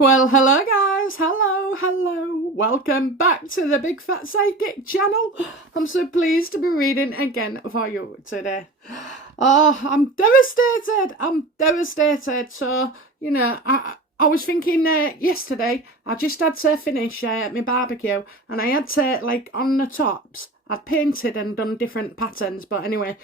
Well, hello guys, hello. Welcome back to the Big Fat Psychic channel. I'm so pleased to be reading again for you today. Oh, I'm devastated. So, I was thinking yesterday, I just had to finish my barbecue and I had to, like, on the tops, I'd painted and done different patterns, but anyway,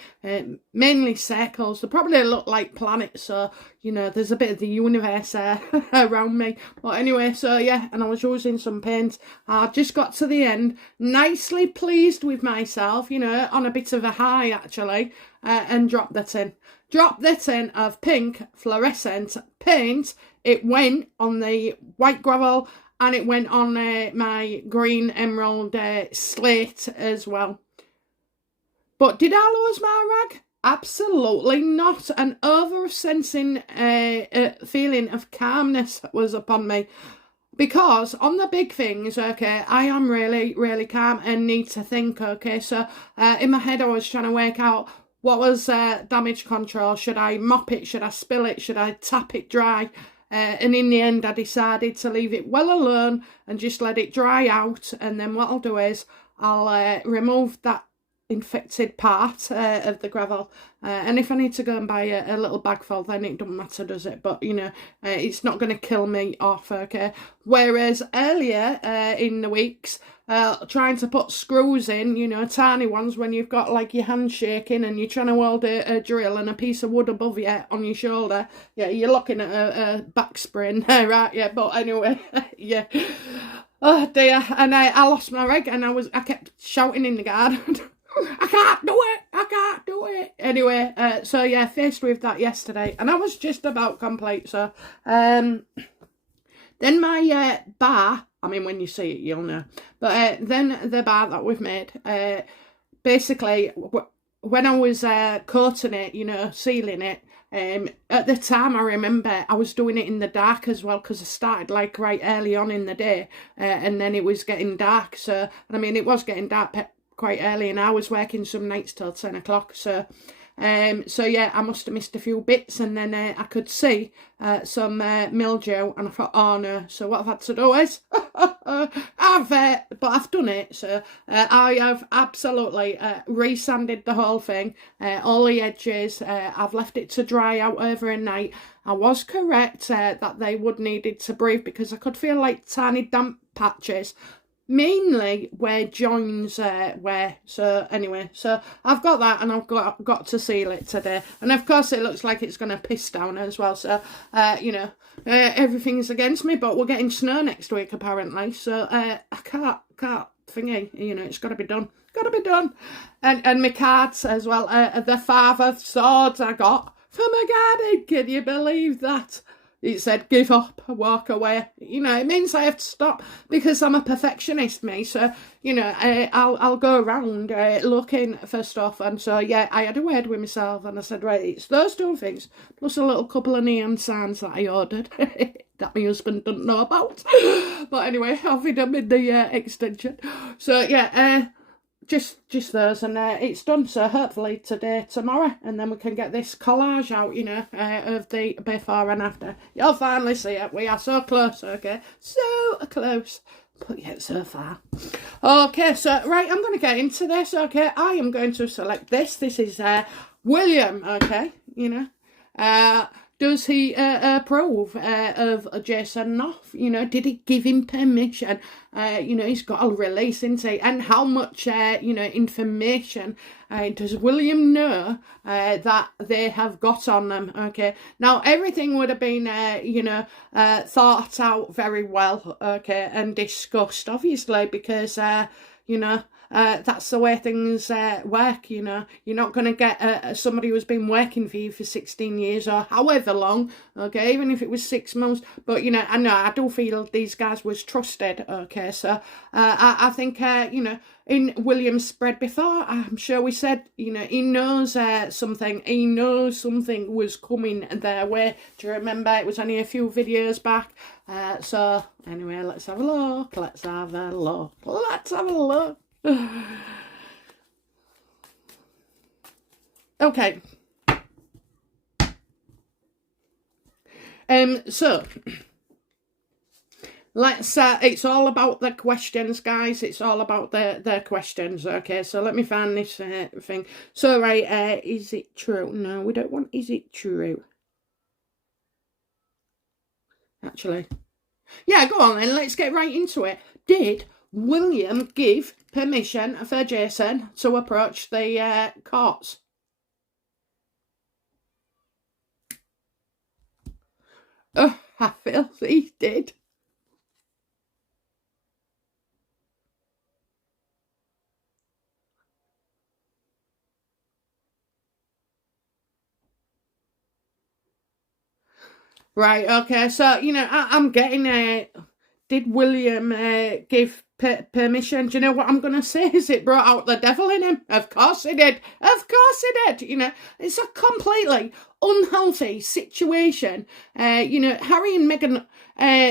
mainly circles. They probably look like planets, so, there's a bit of the universe around me. But anyway, so yeah, and I was using some paint. I just got to the end, nicely pleased with myself, on a bit of a high, actually, and dropped the tin. Dropped the tin of pink fluorescent paint. It went on the white gravel and it went on my green emerald slate as well. But did I lose my rag? Absolutely not. An over-sensing feeling of calmness was upon me. Because on the big things, okay, I am really calm and need to think, okay. So in my head I was trying to work out what was damage control. Should I mop it? Should I spill it? Should I tap it dry? And in the end, I decided to leave it well alone and just let it dry out. And then what I'll do is I'll remove that infected part of the gravel. And if I need to go and buy a little bag full, then it doesn't matter, does it? But, it's not going to kill me off, okay? Whereas earlier in the weeks, trying to put screws in, tiny ones, when you've got like your hand shaking and you're trying to hold a drill and a piece of wood above you on your shoulder, yeah, you're looking at a back sprain, right? Yeah, but anyway, yeah. Oh dear, and I lost my rag and I kept shouting in the garden. I can't do it. Anyway, so yeah, faced with that yesterday, and I was just about complete. So, then my bar. I mean, when you see it, you'll know. But then the bar that we've made, basically, when I was coating it, sealing it, at the time I remember I was doing it in the dark as well, because I started like right early on in the day, and then it was getting dark. So, I mean, it was getting dark quite early, and I was working some nights till 10 o'clock. So yeah, I must have missed a few bits, and then I could see some mildew, and I thought, oh no. So what I've had to do is I've done it. So I have absolutely resanded the whole thing, all the edges. I've left it to dry out over a night. I was correct that they would needed to breathe, because I could feel like tiny damp patches, mainly where joins were. So anyway, so I've got that, and I've got to seal it today, and of course it looks like it's going to piss down as well. So everything's against me, but we're getting snow next week apparently, so I can't thingy, it's got to be done. And my cards as well, the 5 of swords I got from a garden. Can you believe that? It said, give up, walk away. It means I have to stop, because I'm a perfectionist, me. So, I'll go around looking for stuff. And so, yeah, I had a word with myself, and I said, right, it's those 2 things, plus a little couple of neon signs that I ordered that my husband doesn't know about. But anyway, I'll feed them in the extension. So, yeah, just those, and it's done. So hopefully today, tomorrow, and then we can get this collage out, of the before and after. You'll finally see it. We are so close, okay? So close, but yet so far. Okay, so right, I'm going to get into this, okay? I am going to select this. This is William, okay? Does he approve of Jason Knough? Did he give him permission? He's got a release, isn't he? And how much, information does William know that they have got on them? Okay. Now, everything would have been, thought out very well, okay, and discussed, obviously, because, that's the way things work. You're not going to get somebody who's been working for you for 16 years or however long, okay, even if it was 6 months. But I know I do feel these guys was trusted, okay. So I think in William's spread before, I'm sure we said, he knows something. He knows something was coming their way. Do you remember? It was only a few videos back. So anyway, let's have a look. Okay. So let's, it's all about the questions, guys. It's all about the questions, okay? So let me find this thing. So, right, is it true? No, we don't want is it true. Actually. Yeah, go on then, let's get right into it. Did William give permission for Jason to approach the courts? Oh, I feel he did. Right, okay, so, you know, I'm getting did William give permission? Do you know what I'm going to say? Is it brought out the devil in him? Of course he did. Of course he did. You know, it's a completely unhealthy situation. You know, Harry and Meghan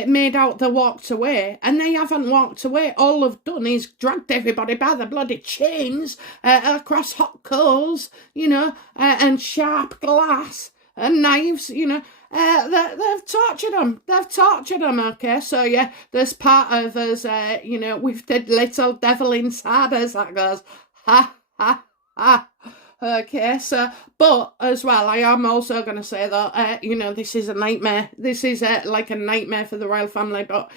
made out they walked away, and they haven't walked away. All they've done is dragged everybody by the bloody chains across hot coals, you know, and sharp glass and knives, you know. They've tortured them. They've tortured them, okay? So, yeah, there's part of us, you know, with the little devil inside us that goes, ha, ha, ha. Okay, so, but as well, I am also going to say that, you know, this is a nightmare. This is like a nightmare for the royal family, but,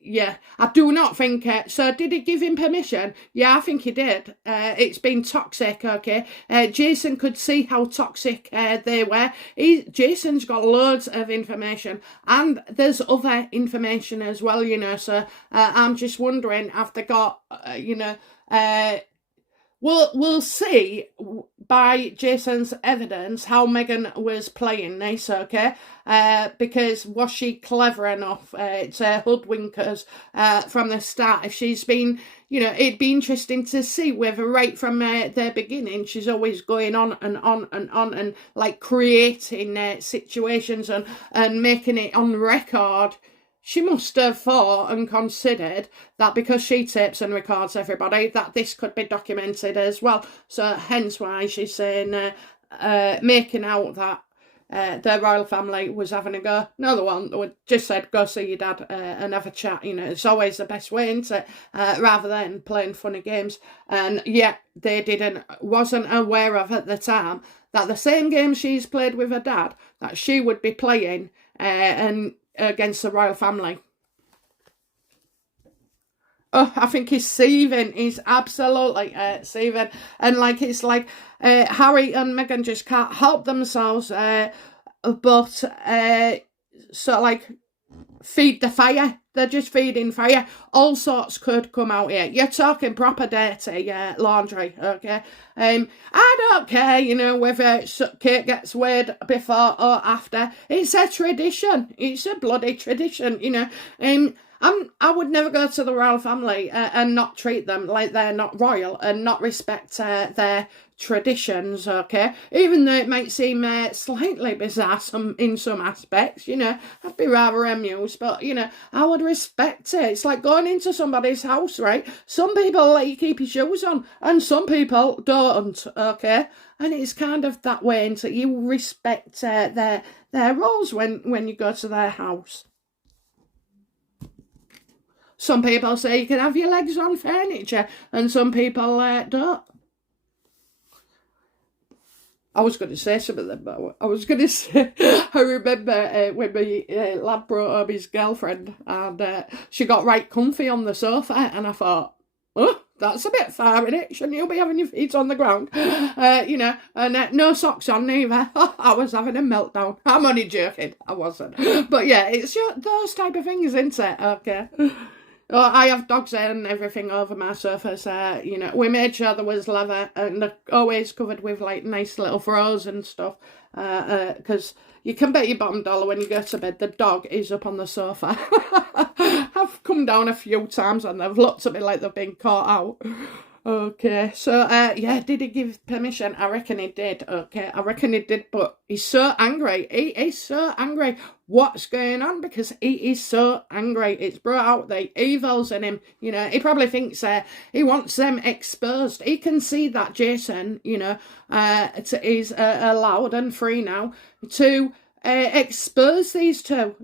yeah, I do not think so did he give him permission? Yeah, I think he did. It's been toxic, okay? Jason could see how toxic they were. Jason's got loads of information, and there's other information as well, you know, so I'm just wondering, have they got, you know, we'll see by Jason's evidence how Meghan was playing this, okay? Because was she clever enough to hoodwink us from the start? If she's been, you know, it'd be interesting to see whether right from the beginning she's always going on and on and on and like creating situations and making it on record. She must have thought and considered that because she tapes and records everybody, that this could be documented as well. So hence why she's saying, making out that the royal family was having a go. No, the one that just said, go see your dad and have a chat. You know, it's always the best way, isn't it? Rather than playing funny games. And yet they wasn't aware of at the time that the same game she's played with her dad, that she would be playing and against the royal family. Oh, I think he's seething. He's absolutely seething. And like, it's like Harry and Meghan just can't help themselves, but so like feed the fire. They're just feeding fire. All sorts could come out here. You're talking proper dirty laundry, okay? I don't care, you know, whether Kate gets weighed before or after. It's a tradition. It's a bloody tradition, you know. I would never go to the royal family and not treat them like they're not royal and not respect their traditions, okay? Even though it might seem slightly bizarre in some aspects, you know, I'd be rather amused, but, you know, I would respect it. It's like going into somebody's house, right? Some people let you keep your shoes on and some people don't, okay? And it's kind of that way, until you respect their roles when you go to their house. Some people say you can have your legs on furniture, and some people don't. I was going to say something then, but I was going to say, I remember when my lad brought home his girlfriend, and she got right comfy on the sofa, and I thought, oh, that's a bit far, innit? Shouldn't you be having your feet on the ground? You know, and no socks on neither. I was having a meltdown. I'm only joking. I wasn't. But yeah, it's those type of things, isn't it? Okay. Oh, I have dogs and everything over my sofas. You know, we made sure there was leather, and they're always covered with like nice little throws and stuff. Because you can bet your bottom dollar when you go to bed, the dog is up on the sofa. I've come down a few times and they've looked at me like they've been caught out. Okay, so, yeah, did he give permission? I reckon he did, okay, I reckon he did, but he's so angry. He is so angry. What's going on? Because he is so angry. It's brought out the evils in him, you know. He probably thinks he wants them exposed. He can see that Jason, you know, is allowed and free now to expose these two.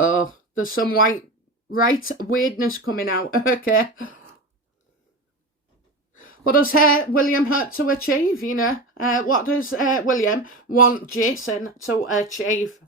Oh, there's some right weirdness coming out. Okay. What does William hope to achieve, you know? What does William want Jason to achieve?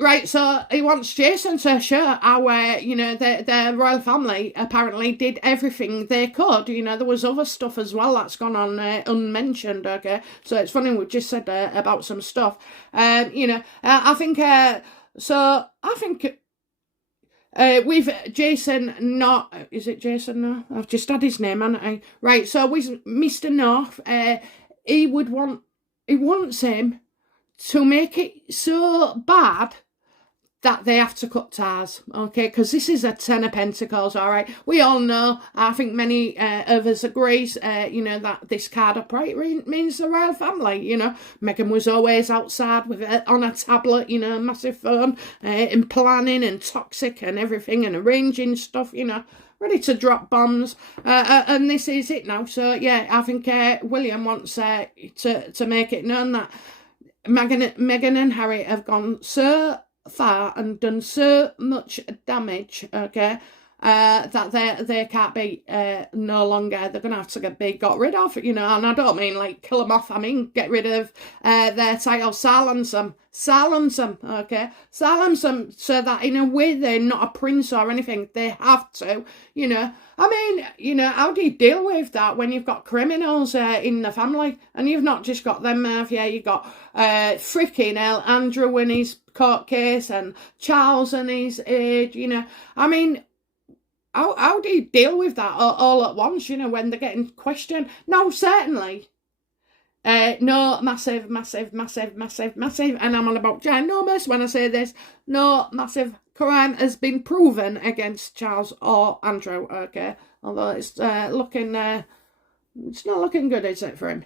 Right, so he wants Jason to show how, you know, the royal family apparently did everything they could. You know, there was other stuff as well that's gone on unmentioned, okay? So it's funny, we just said about some stuff. You know, I think, so I think with Jason Knough, is it Jason Knough? I've just had his name, haven't I? Right, so with Mr. Knough, he wants him to make it so bad that they have to cut ties, okay? Because this is a 10 of Pentacles, all right? We all know, I think many of us agrees, you know, that this card upright means the royal family, you know? Meghan was always outside with it on a tablet, you know, massive phone, and planning and toxic and everything and arranging stuff, you know, ready to drop bombs, and this is it now. So, yeah, I think William wants to make it known that Meghan and Harry have gone so far and done so much damage, okay, that they can't be no longer. They're gonna have to be got rid of, you know. And I don't mean like kill them off. I mean get rid of their title, silence them, okay, silence them, so that in a way they're not a prince or anything. They have to, you know. I mean, you know, how do you deal with that when you've got criminals in the family, and you've not just got them, have you? You've got freaking hell, Andrew and his court case, and Charles and his age, you know. I mean, how do you deal with that all at once, you know, when they're getting questioned? No, certainly. No massive, and I'm on about ginormous when I say this, no massive crime has been proven against Charles or Andrew, okay? Although it's looking, it's not looking good, is it, for him?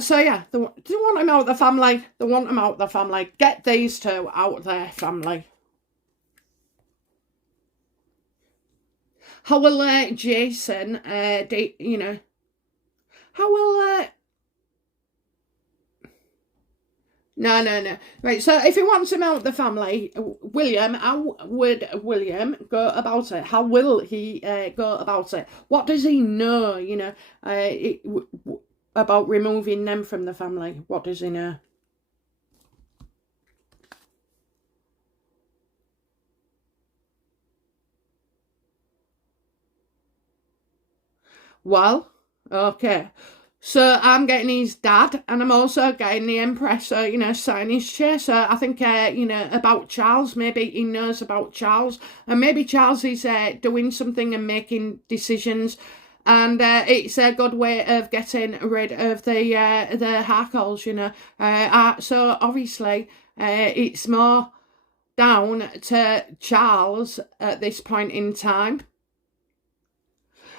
So yeah, they want him out of the family. They want him out of the family. Get these two out of their family. How will Jason, you know, how will... No. Right, so if he wants him out of the family, William, how would William go about it? How will he go about it? What does he know, you know, about removing them from the family? What does he know? Well, okay. So I'm getting his dad, and I'm also getting the Empress, you know, sign his chair. So I think, you know, about Charles, maybe he knows about Charles, and maybe Charles is doing something and making decisions, and it's a good way of getting rid of the Harkles, you know. So obviously, it's more down to Charles at this point in time.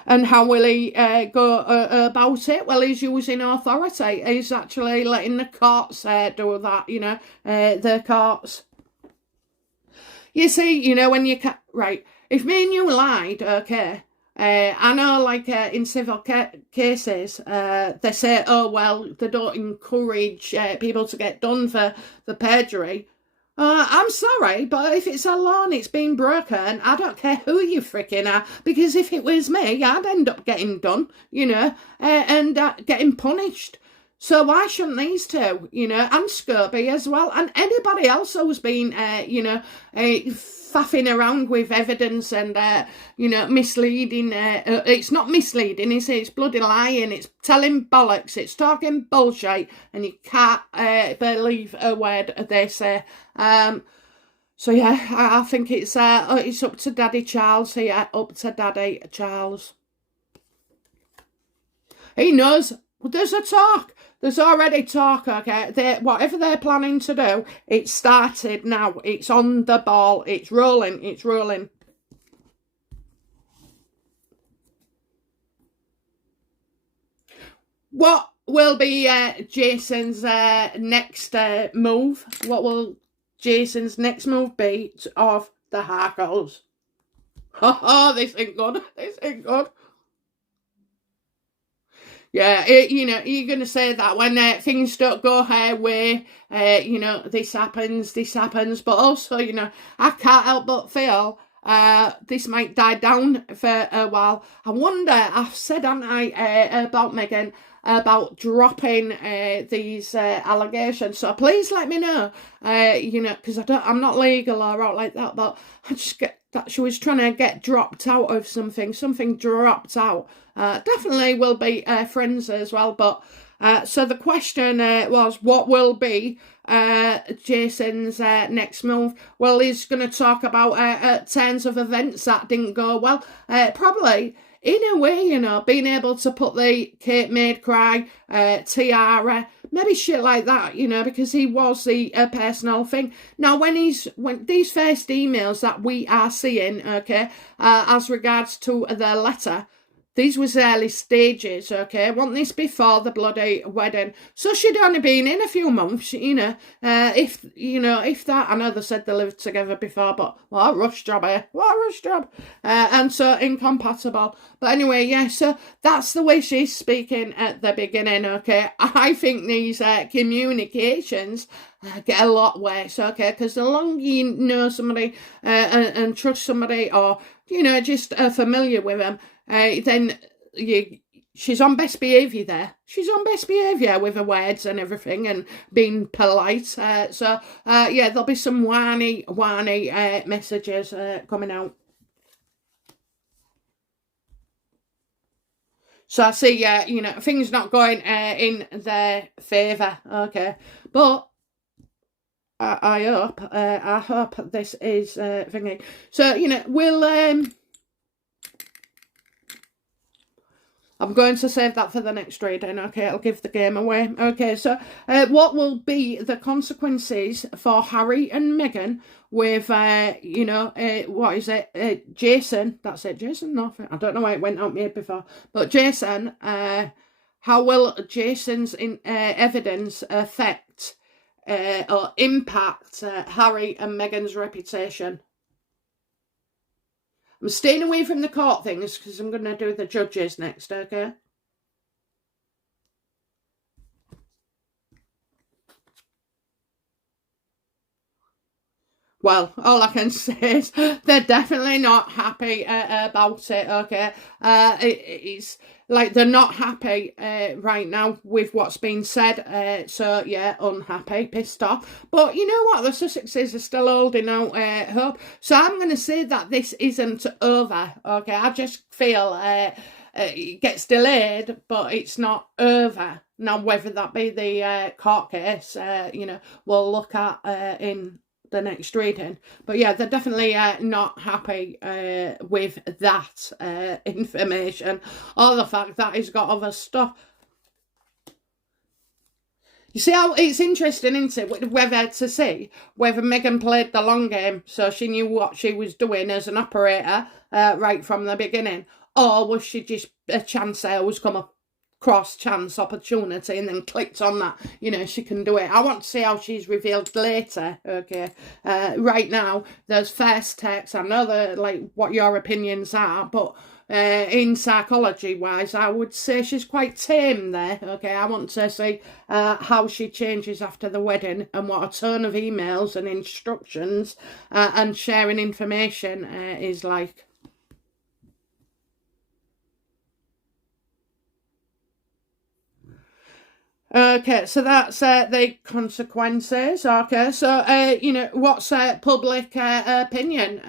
And how will he go about it? Well, he's using authority. He's actually letting the courts do that, you know, the courts. You see, you know, when you right, if me and you lied, okay, I know, like, in civil cases, they say, oh, well, they don't encourage people to get done for the perjury. I'm sorry, but if it's a law and it's been broken, I don't care who you freaking are, because if it was me, I'd end up getting done, you know, and getting punished. So why shouldn't these two, you know, and Scobie as well, and anybody else who's been, you know, faffing around with evidence and, you know, misleading. It's not misleading, it's bloody lying, it's telling bollocks, it's talking bullshit, and you can't believe a word they say. So yeah, I think it's up to Daddy Charles here, up to Daddy Charles. He knows there's a talk. There's already talk, okay? Whatever they're planning to do, it's started now. It's on the ball. It's rolling. It's rolling. What will be Jason's next move? What will Jason's next move be of the Harkles? Oh, this ain't good. This ain't good. Yeah, you're going to say that when things don't go her way, this happens. But also, I can't help but feel this might die down for a while. I wonder, I've said, haven't I, about Meghan, about dropping these allegations. So please let me know, because I'm not legal or out like that, but I just get that she was trying to get dropped out of something dropped out. Definitely will be friends as well, but so the question was, what will be Jason's next move? Well, he's going to talk about turns of events that didn't go well. Probably, in a way, being able to put the Kate Made Cry tiara, maybe shit like that, because he was the personal thing. Now, when these first emails that we are seeing, okay, as regards to the letter, these was early stages, okay? Wasn't this before the bloody wedding? So she'd only been in a few months, if that. I know they said they lived together before, but what a rush job, eh? What a rush job. And so incompatible. But anyway, yeah, so that's the way she's speaking at the beginning, okay? I think these communications get a lot worse, okay? Because the longer you know somebody and trust somebody, or, just familiar with them, then she's on best behaviour there. She's on best behaviour with her words and everything and being polite. So there'll be some whiny messages coming out. So I see, things not going in their favour, okay. But I hope this is thingy. So, we'll... I'm going to save that for the next reading, okay? I'll give the game away. Okay, so what will be the consequences for Harry and Meghan with, what is it? Jason. That's it, Jason? No, I don't know why it went out me before. But Jason, how will Jason's evidence affect or impact Harry and Meghan's reputation? I'm staying away from the court things because I'm going to do the judges next, okay? Well, all I can say is they're definitely not happy about it, okay? It's like they're not happy right now with what's been said. So, yeah, unhappy, pissed off. But you know what? The Sussexes are still holding out hope. So I'm going to say that this isn't over, okay? I just feel it gets delayed, but it's not over. Now, whether that be the court case, we'll look at in the next reading. But yeah, they're definitely not happy with that information, or the fact that he's got other stuff. You see how it's interesting, isn't it, whether to see whether Meghan played the long game, so she knew what she was doing as an operator right from the beginning, or was she just a chancer who's come up cross chance opportunity and then clicked on that, she can do it. I want to see how she's revealed later, okay? Right now, there's first text. I know what your opinions are, but in psychology wise, I would say she's quite tame there, okay? I want to see how she changes after the wedding and what a ton of emails and instructions and sharing information is like. Okay, so that's the consequences. Okay, so what's public opinion?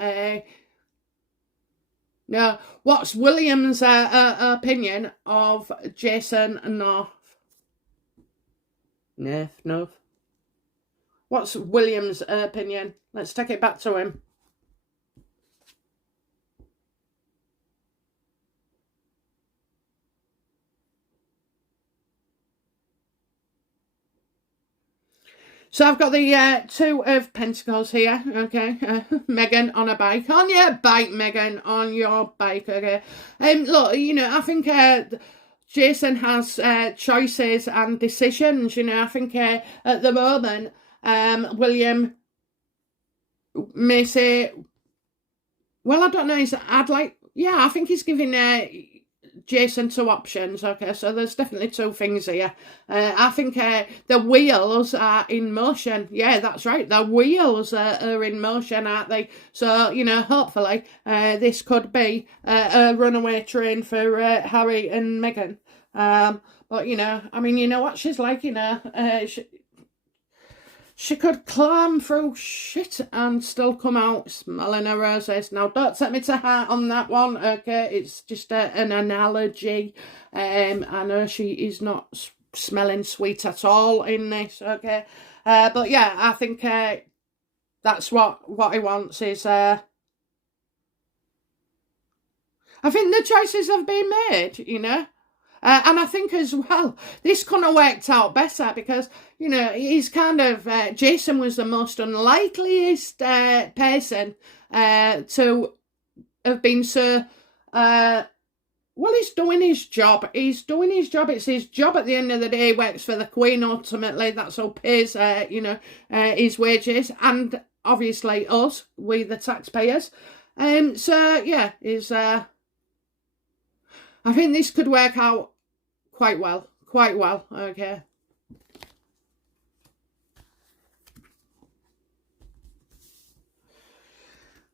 No, what's William's opinion of Jason Knough? Knough. What's William's opinion? Let's take it back to him. So I've got the two of Pentacles here, okay? Meghan on a bike. On your bike, Meghan, on your bike, okay? Look, I think Jason has choices and decisions, I think at the moment, William may say, well, I don't know. I think he's giving Jason two options. Okay, so there's definitely two things here. I think the wheels are in motion. Yeah, that's right. The wheels are in motion, aren't they? So, hopefully this could be a runaway train for Harry and Meghan. But, I mean, you know what she's like, she could climb through shit and still come out smelling her roses. Now, don't take me to heart on that one, okay? It's just an analogy. I know she is not smelling sweet at all in this, okay? But yeah, I think that's what he wants is... I think the choices have been made, and I think as well, this couldn't have worked out better because, he's kind of, Jason was the most unlikeliest person to have been so, well, he's doing his job. He's doing his job. It's his job at the end of the day. He works for the Queen ultimately. That's who pays, his wages. And obviously us, we the taxpayers. So, yeah, I think this could work out quite well, okay.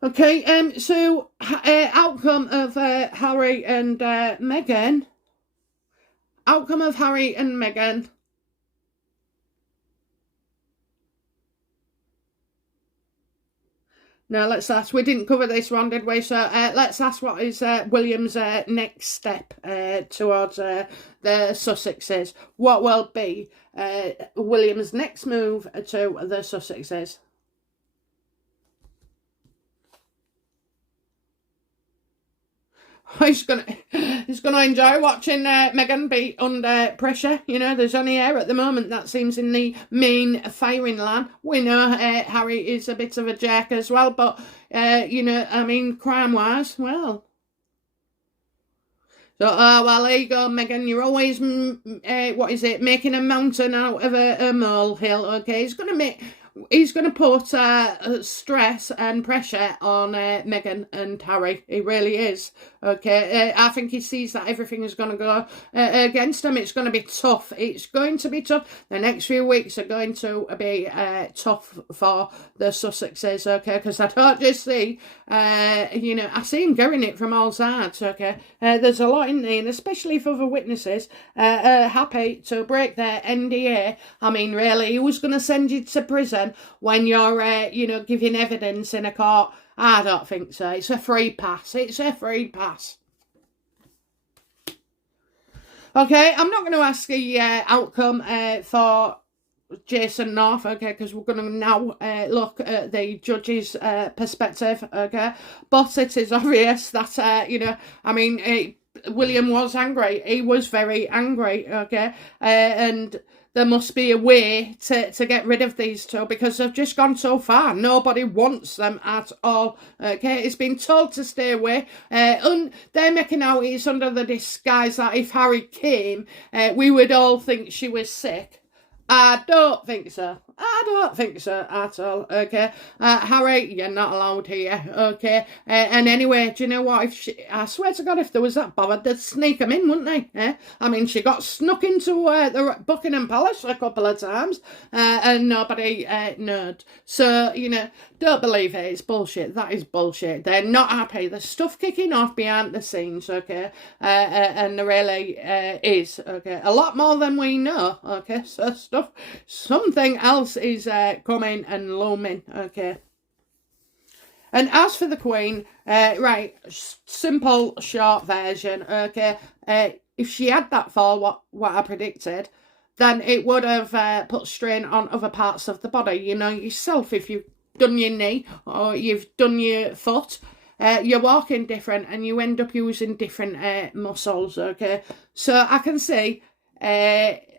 Okay, so outcome of Harry and Meghan. Outcome of Harry and Meghan. Now let's ask, we didn't cover this one, did we? So let's ask what is William's next step towards the Sussexes. What will be William's next move to the Sussexes? He's gonna enjoy watching Meghan be under pressure. There's only her at the moment that seems in the main firing line. We know Harry is a bit of a jerk as well, but I mean, crime-wise, well. So, well, there you go, Meghan. You're always, making a mountain out of a molehill. Okay, he's going to put stress and pressure on Meghan and Harry. He really is. Okay, I think he sees that everything is going to go against him. It's going to be tough. It's going to be tough. The next few weeks are going to be tough for the Sussexes, okay, because I don't just see, I see him getting it from all sides, okay. There's a lot in there, and especially for the witnesses happy to break their NDA. I mean, really, who's going to send you to prison when you're, giving evidence in a court? I don't think so. It's a free pass. It's a free pass. Okay, I'm not going to ask the outcome for Jason Knough, okay, because we're going to now look at the judge's perspective, okay. But it is obvious that, William was angry. He was very angry, okay, and there must be a way to get rid of these two because they've just gone so far. Nobody wants them at all. Okay, it's been told to stay away. They're making out it's under the disguise that if Harry came, we would all think she was sick. I don't think so. I don't think so at all, okay. Harry, you're not allowed here, okay. And anyway, do you know what? I swear to God, if there was that bothered, they'd sneak them in, wouldn't they? I mean, she got snuck into the Buckingham Palace a couple of times, and nobody knowed. So, don't believe it. It's bullshit. That is bullshit. They're not happy. There's stuff kicking off behind the scenes, okay. And there really is, okay. A lot more than we know, okay. So something else is coming and looming, okay. And as for the Queen, right, simple short version, okay. If she had that fall, what I predicted, then it would have put strain on other parts of the body. Yourself, if you've done your knee or you've done your foot, you're walking different and you end up using different muscles, okay. So I can see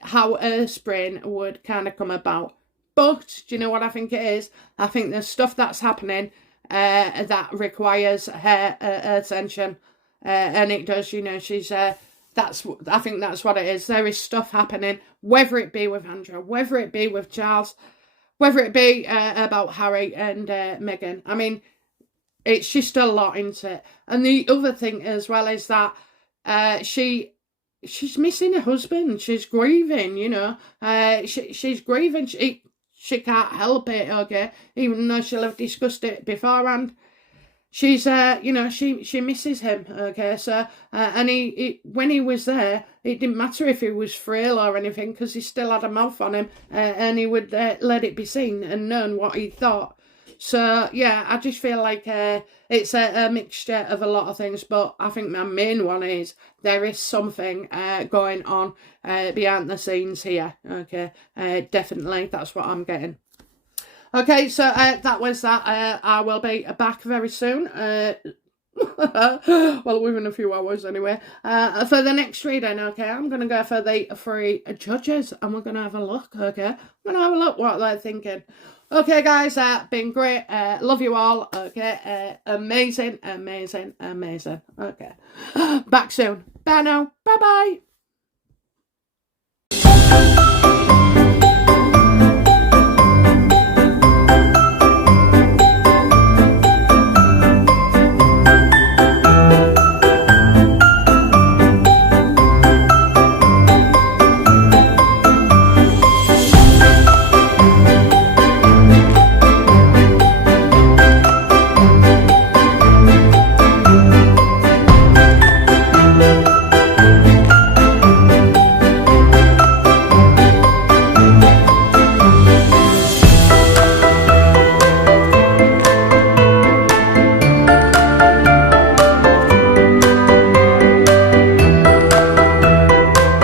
how a sprain would kind of come about. But do you know what I think it is? I think there's stuff that's happening that requires her attention, and it does. She's I think that's what it is. There is stuff happening, whether it be with Andrew, whether it be with Charles, whether it be about Harry and Meghan. I mean, it's just a lot, isn't it? And the other thing as well is that she's missing her husband. She's grieving, you know. She's grieving. She can't help it, okay, even though she'll have discussed it beforehand. She's, you know, she misses him, okay, so, and when he was there, it didn't matter if he was frail or anything, because he still had a mouth on him, and he would let it be seen and known what he thought. So, yeah, I just feel like it's a mixture of a lot of things, but I think my main one is there is something going on behind the scenes here, okay, definitely, that's what I'm getting. Okay, so that was that. I will be back very soon. Well, within a few hours anyway. For the next reading, okay, I'm going to go for the 3 judges and we're going to have a look, okay? I'm going to have a look what they're thinking. Okay, guys, been great. Love you all, okay? Amazing, amazing, amazing. Okay. Back soon. Bye now. Bye-bye.